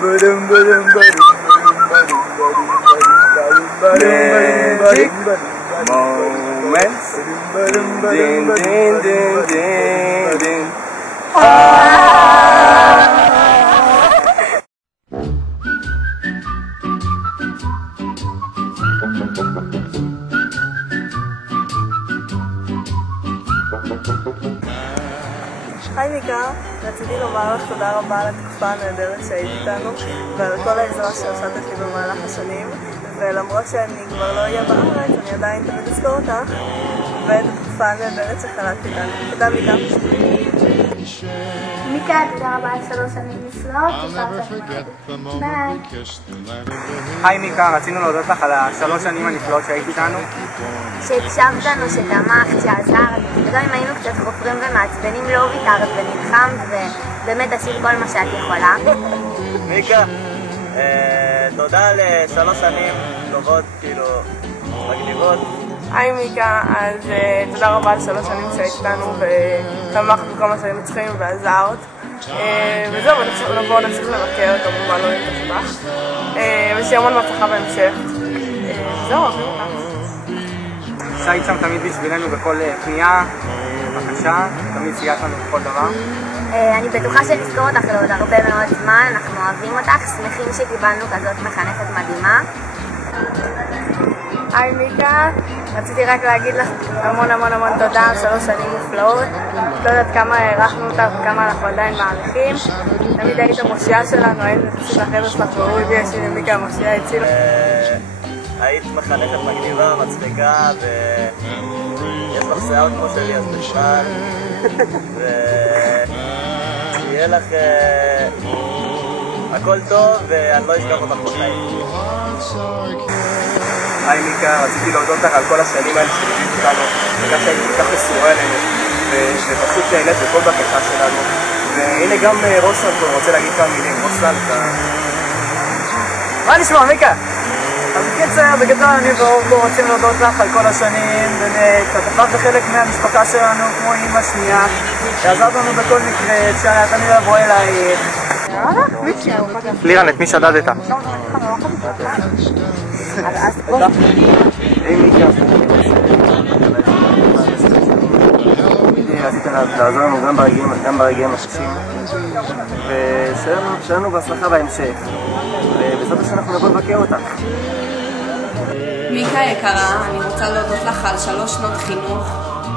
Magic moments. Din din din din din. היי מיקה, רציתי לומר לך תודה רבה על התקופה הנהדרת שהיית איתנו ועל כל העזרה שהושטת לי במהלך השנים, ולמרות שאני כבר לא אהיה בארץ, אני עדיין תמיד אזכור אותך ואת התקופה הנהדרת שחלקת איתנו. תודה מיקה. מיקה, תודה רבה על 3 שנים נפלאות, ביי. היי מיקה, רצינו להודות לך על 3 שנים הנפלאות שהיית איתנו. שהקשבת לנו, שתמכת, שעזרת, וגם אם היינו קצת חופרים ומעצבנים לא ויתרת ונלחמת ובאמת עשית כל מה שאת יכולה. מיקה, תודה על 3 שנים טובות, כאילו, מגניבות. היי מיקה, אז תודה רבה על 3 שנים שהיית איתנו ותמכת בכל מה שהיינו צריכים ועזרת. וזהו, בואו נמשיך לבקר, כמובן לא נתפתח. ושיהיה המון בהצלחה בהמשך. זהו, אוהבים אותך. שהיית שם תמיד בשבילנו בכל פנייה, בבקשה, תמיד סייעת לנו בכל דבר. אני בטוחה שנזכור אותך לעוד הרבה מאוד זמן, אנחנו אוהבים אותך, שמחים שקיבלנו כזאת מחנכת מדהימה. היי מיקה, רציתי רק להגיד לך המון המון המון תודה על 3 שנים מופלאות. לא יודעת כמה הערכנו אותך וכמה אנחנו עדיין מעריכים. תמיד היית המושיעה שלנו, היינו נכנסים לחדר שלך והוא הביא שהנה מיקה המושיעה הצילה. היית מחנכת מגניבה, מצחיקה, ויש לך שיער כמו שלי, אז בכלל. ויהיה לך הכל טוב, ואני לא אשכח אותך בחיים. היי מיקה, רציתי להודות לך על כל השנים האלה שליווית אותנו, וגם שהיית כל כך מסורה אלינו, ופשוט נהנית בכל בקשה שלנו. והנה גם רוסלן פה, רוצה להגיד כמה מילים. רוסלן, אתה... מה נשמע מיקה? אז בקיצר, בגדול אני ואורבו רוצים להודות לך על כל השנים, וקצת הפכת לחלק מהמשפחה שלנו כמו אמא שנייה, שעזרת לנו בכל מקרה, שאני תמיד לבוא אלייך. לירן, את מי שדדת? היי מיקה, רצית לעזור לנו גם ברגעים הקשים, ושיהיה לנו בהצלחה בהמשך, ובסוף שאנחנו נבוא לבקר אותך. מיקה יקרה, אני רוצה להודות לך על 3 שנות חינוך,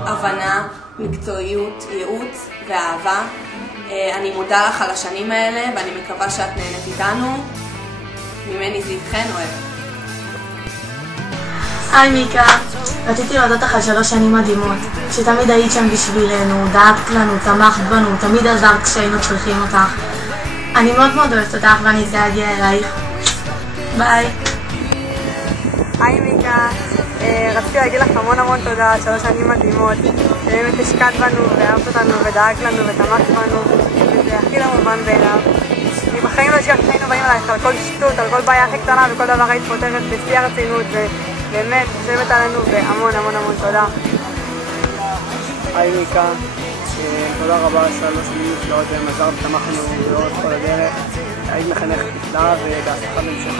הבנה, מקצועיות, ייעוץ ואהבה. אני מודה לך על השנים האלה ואני מקווה שאת נהנית איתנו. ממני זה איתכן, אוהב. היי מיקה, רציתי להודות לך על 3 שנים מדהימות, שתמיד היית שם בשבילנו, דאגת לנו, תמכת בנו, תמיד עזרת כשהיינו צריכים אותך. אני מאוד מאוד אוהבת אותך ואני אתגעגע אלייך. ביי. היי מיקה, רציתי להגיד לך המון המון תודה על 3 שנים מדהימות. באמת השקעת בנו ואהבת אותנו ודאגת לנו ותמכת בנו, וזה הכי לא מובן בעיניו. אני בחיים לא אשכח שהיינו באים אלייך על כל שטות, על כל בעיה הכי קטנה וכל דבר היית פותרת בשיא הרצינות, ובאמת חושבת עלינו והמון המון המון תודה. היי מיקה, תודה רבה על 3 שנים נפלאות ועזרת ותמכנו לאורך כל הדרך. היית מחנכת נפלאה ובהצלחה בהמשך.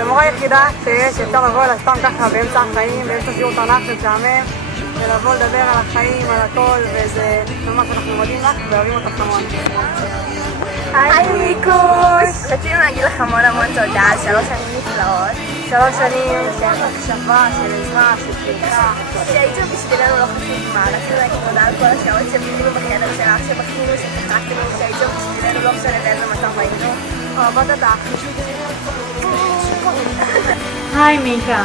המורה היחידה שיש, אפשר לבוא אליה סתם ככה באמצע החיים, באמצע שיעור תנ"ך משעמם, ולבוא לדבר על החיים, על הכל, וזה ממש אנחנו מודים לך ואוהבים אותך המון. היי מיקוש! רצינו להגיד לך המון המון תודה על 3 שנים נפלאות. 3 שנים של הקשבה, של עזרה, של תמיכה. שהיית שם בשבילנו לא חשוב מה, רצינו להגיד תודה על כל השעות שבילינו בחדר שלך, שבכינו, שצחקנו, שהיית שם בשבילנו לא משנה באיזה מצב היינו. אוהבות אותך. היי מיקה,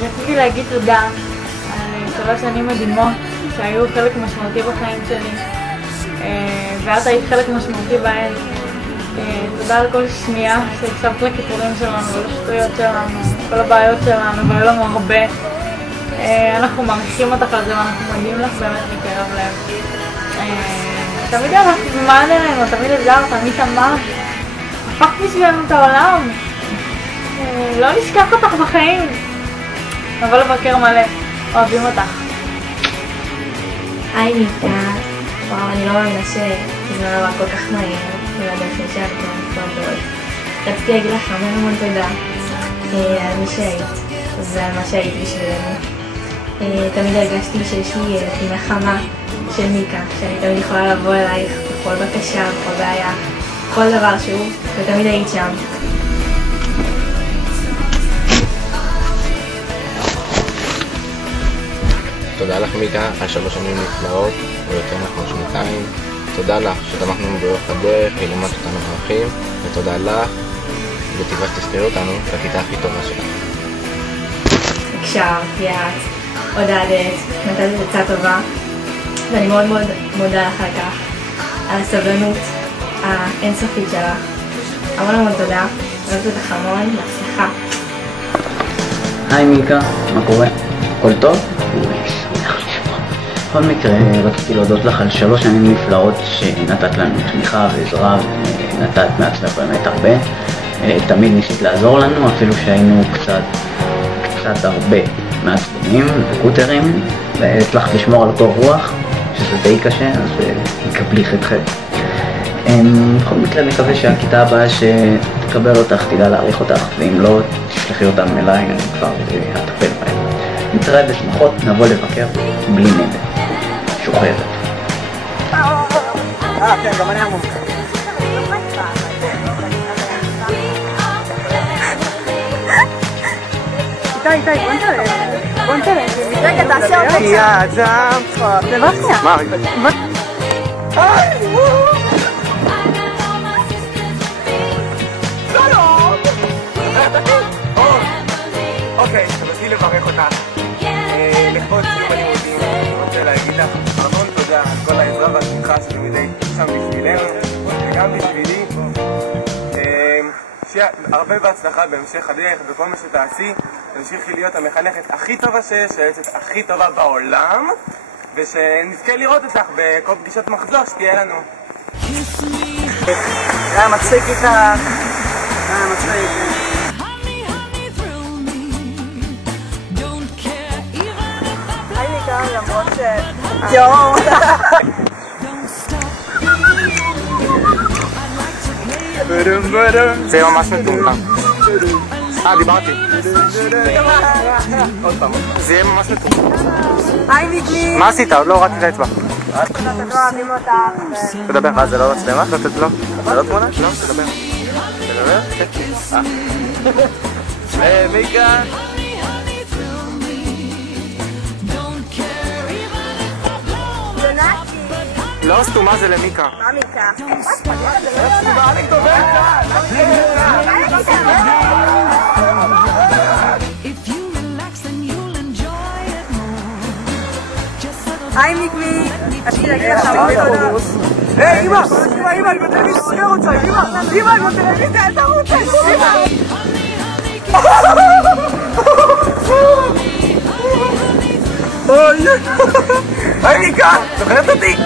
רציתי להגיד תודה על 3 שנים מדהימות שהיו חלק משמעותי בחיים שלי, ואת היית חלק משמעותי בהן. תודה על כל שנייה שהקשבת לכיפורים שלנו ולשטויות שלנו, כל הבעיות שלנו, והיו לנו הרבה. אנחנו מעריכים אותך על זה ואנחנו מודים לך באמת מקרב לב. תמיד הלכת בזמן אלינו, תמיד עזרת, תמיד תמכת, הפכת בשבילנו את העולם. לא נשכח אותך בחיים. נבוא לבקר מלא, אוהבים אותך. היי מיקה, וואו, אני לא מאמינה שזה עבר כל כך מהר. הדרך ישר כל הדורות. רציתי להגיד לך המון תודה על מי שהיית ועל מה שהיית בשבילנו. תמיד הרגשתי שיש לי פינה חמה של מיקה, שאני תמיד יכולה לבוא אלייך בכל בקשה, בכל בעיה, כל דבר שהוא, ותמיד היית שם. תודה לך מיקה על 3 שנים נפלאות, או יותר נכון 2. תודה לך שתמכנו באורך הדרך, לימדת אותנו ערכים, ותודה לך בתקווה שתזכרי אותנו בכיתה הכי טובה שלך. הקשבת, יעץ, עודדת, נתת את עצה טובה, ואני מאוד מודה לך על כך, על הסבלנות האינסופית שלך. המון תודה, אוהבת אותך המון, בהצלחה. היי מיקה, מה קורה? הכל טוב? בכל מקרה, רציתי להודות לך על 3 שנים נפלאות שנתת לנו תמיכה ועזרה ונתת מעצמך באמת הרבה. תמיד ניסית לעזור לנו, אפילו שהיינו קצת הרבה מעצבנים וקוטרים, והצלחת לשמור על אותו רוח, שזה די קשה, אז תקבלי חטא. בכל מקרה מקווה שהכיתה הבאה שתקבל אותך תדע להעריך אותך, ואם לא, תשלחי אותם אליי, אני כבר אטפל בהם. נתראה בשמחות, נבוא לבקר בלי נדר. שוחרת. כן, גם אני אמור. איתי, בוא נתראה. רגע, תעשה עוד קצת. זה בוא שנייה. מה? אוקיי, רציתי לברך אותך. לכבוד סיום הלימודים, אני רוצה להגיד לך המון תודה על כל העזרה והתמיכה שתמיד היית שם בשבילנו וגם בשבילי. שיהיה הרבה בהצלחה בהמשך הדרך בכל מה שתעשי. תמשיכי להיות המחנכת הכי טובה שיש, היועצת הכי טובה בעולם, ושנזכה לראות אותך בכל פגישות מחזור שתהיה לנו. היה מצחיק איתך. היה מצחיק. למרות ש... יואו! זה ממש מטומטם. דיברתי. עוד פעם. זה יהיה ממש מטומטם. היי מיקלי! מה עשית? עוד לא הורדתי את האצבע. אתם לא אוהבים אותך. תדבר. מה, זה לא מצלמה? לא, זה לא תמונה? לא, תדבר. תדבר? כן. מיקה! לא סתומה, זה למיקה. מה מיקה? היי מיקלי! רציתי להגיד לך המון תודה. היי, אמא, אני בטלוויזיה סוגר אותה, אמא, אני בטלוויזיה, איזה ערוץ, אמא! היי מיקה, זוכרת אותי?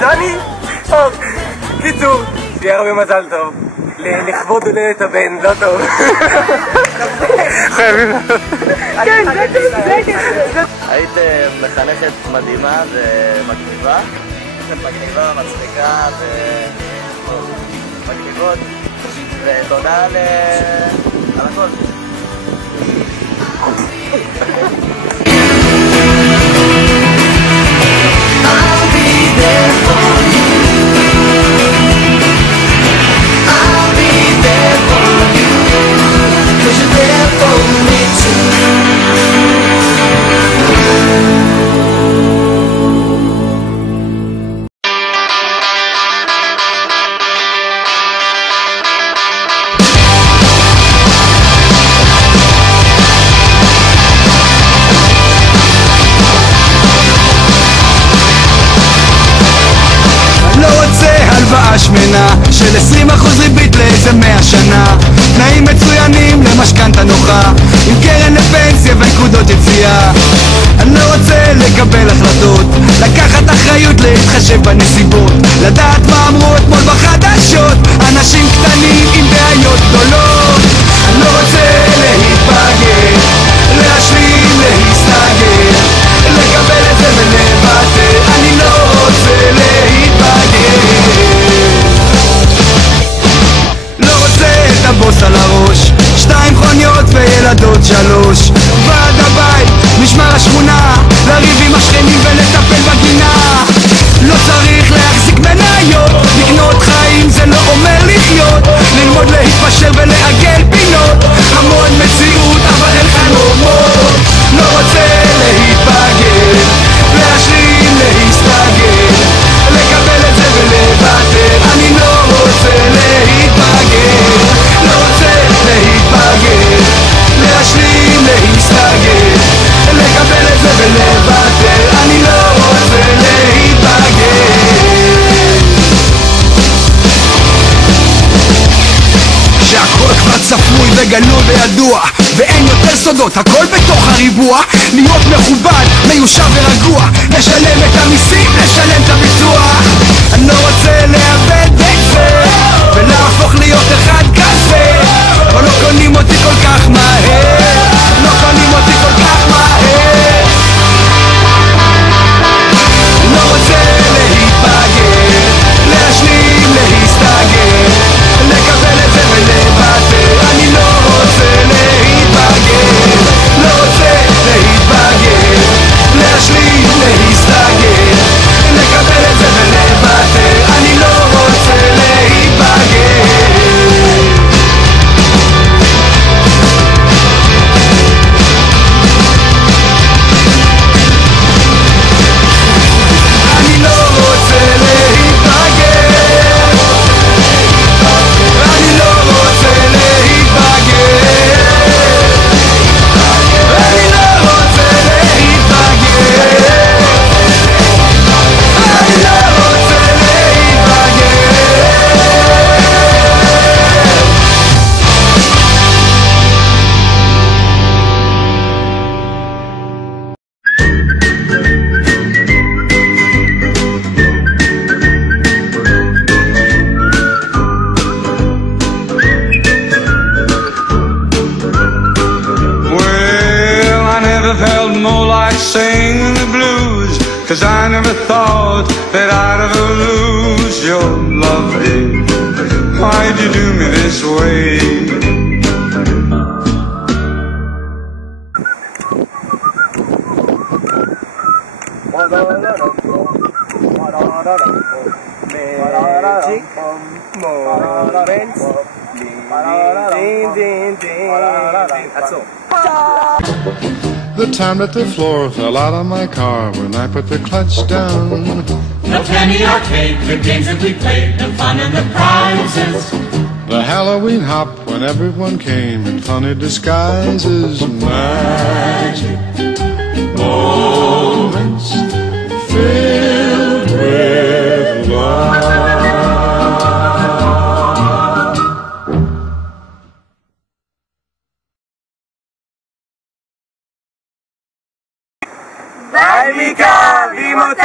זה אני? טוב, קיצור, שיהיה הרבה מזל טוב. לכבוד הולדת הבן, לא טוב. חייבים לעשות. כן, זה כן. היית מחנכת מדהימה ומגניבה. מגניבה, מצחיקה ומגניבות. ותודה על הכל. שמנה של 20% ריבית לאיזה 100 שנה, תנאים מצוינים למשכנתה נוחה עם קרן לפנסיה ונקודות יציאה. אני לא רוצה לקבל החלטות, לקחת אחריות, להתחשב בנסיבות, לדעת מה אמרו אתמול בחדשות, אנשים קטנים עם בעיות גדולות. אני לא רוצה להתבגר, להשלים, להסתגר, לקבל את זה ולוותר. אני לא רוצה להתבגר. ואין יותר סודות, הכל בתוך הריבוע. להיות מכובד, מיושב ורגוע, לשלם את המיסים, לשלם את הביטוח. אני לא רוצה לאבד את זה ולהפוך להיות אחד כזה, אבל לא קונים אותי כל כך מהר, לא קונים אותי כל כך מהר. לא רוצה להתבגר, להשלים, להסתגר, לקבל את זה ולוותר. אני לא רוצה להתבגר, לא רוצה להתבגר, להשלים, להסתגר, לקבל את זה ולוותר. אני לא רוצה להתבגר. Sing the blues, 'cause I never thought that I'd ever lose your loving. Why'd you do me this way? The time that the floor fell out of my car when I put the clutch down. The penny arcade, the games that we played, the fun and the prizes. The Halloween hop when everyone came in funny disguises. Magic moments filled with love. ביי מיקה, אוהבים אותך!